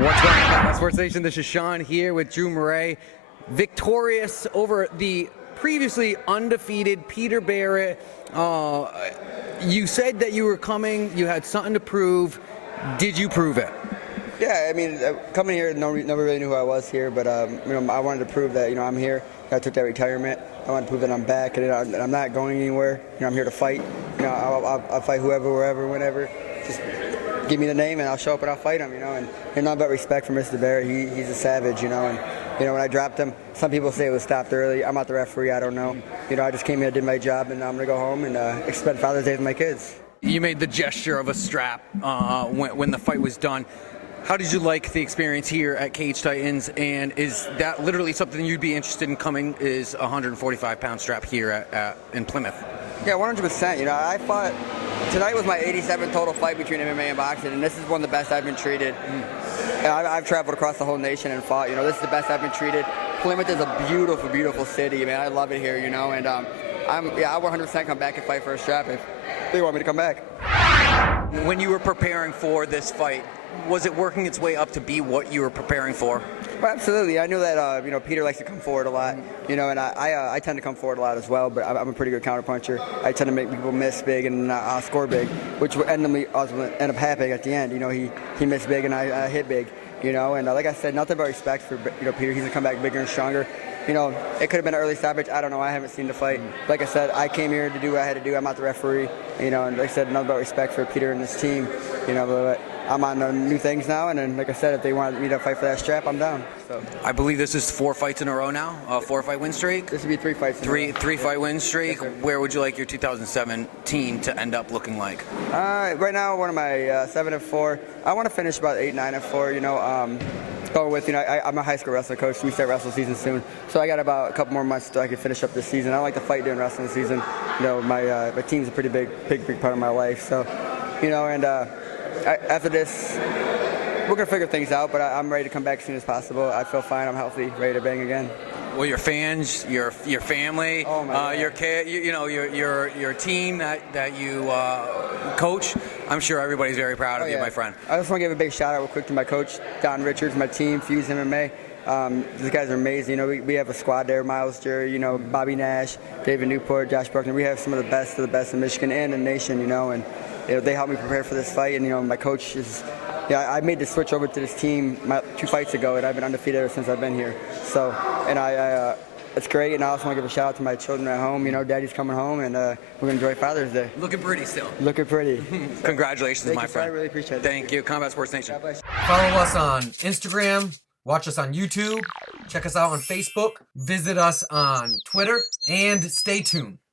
What's going on, Combat Sports Nation? This is Sean here with Drew Morais, victorious over the previously undefeated Peter Barrett. You said that you were coming, you had something to prove. Did you prove it? Yeah, I mean, coming here, nobody really knew who I was here, but I wanted to prove that I'm here. I took that retirement. I want to prove that I'm back, and I'm not going anywhere. I'm here to fight. I'll fight whoever, wherever, whenever. Just give me the name, and I'll show up and I'll fight him. And not about respect for Mr. Barrett. He's a savage. And when I dropped him, some people say it was stopped early. I'm not the referee. I don't know. I just came here, did my job, and I'm gonna go home and spend Father's Day with my kids. You made the gesture of a strap when the fight was done. How did you like the experience here at Cage Titans, and is that literally something you'd be interested in coming, is a 145-pound strap here in Plymouth? Yeah, 100%. I fought, tonight was my 87th total fight between MMA and boxing, and this is one of the best I've been treated. I've traveled across the whole nation and fought. This is the best I've been treated. Plymouth is a beautiful, beautiful city, man. I love it here, and I will 100% come back and fight for a strap if they want me to come back. When you were preparing for this fight, was it working its way up to be what you were preparing for? Well, absolutely. I knew that Peter likes to come forward a lot, and I tend to come forward a lot as well. But I'm a pretty good counterpuncher. I tend to make people miss big and score big, which would end up happening at the end. He missed big and I hit big. And like I said, nothing but respect for Peter. He's gonna come back bigger and stronger. It could have been an early stoppage. I don't know. I haven't seen the fight. Like I said, I came here to do what I had to do. I'm not the referee. And like I said, nothing but respect for Peter and his team. But I'm on the new things now, and then, like I said, if they want me to fight for that strap, I'm down. So I believe this is 4 fights in a row now, a 4-fight win streak. This would be 3 fights. Three-fight win streak. Yes, where would you like your 2017 to end up looking like? Right now, one of my 7-4. I want to finish about 8-9-4. Going with, I'm a high school wrestling coach. We start wrestling season soon, so I got about a couple more months so I can finish up this season. I like to fight during wrestling season. My team's a pretty big part of my life. So, after this, we're gonna figure things out. But I'm ready to come back as soon as possible. I feel fine. I'm healthy, ready to bang again. Well, your fans, your family, your kid, your team that you coach. I'm sure everybody's very proud of you, my friend. I just want to give a big shout out real quick to my coach, Don Richards, my team, Fuse MMA. These guys are amazing. We have a squad there: Miles Jury, Bobby Nash, David Newport, Josh Bruckner. We have some of the best in Michigan and the nation. And they helped me prepare for this fight. And my coach is. Yeah, I made the switch over to this team 2 fights ago, and I've been undefeated ever since I've been here. So, and it's great. And I also want to give a shout out to my children at home. Daddy's coming home, and we're gonna enjoy Father's Day. Looking pretty still. Looking pretty. Congratulations, my friend. I really appreciate it. Thank you, Combat Sports Nation. Follow us on Instagram. Watch us on YouTube. Check us out on Facebook. Visit us on Twitter, and stay tuned.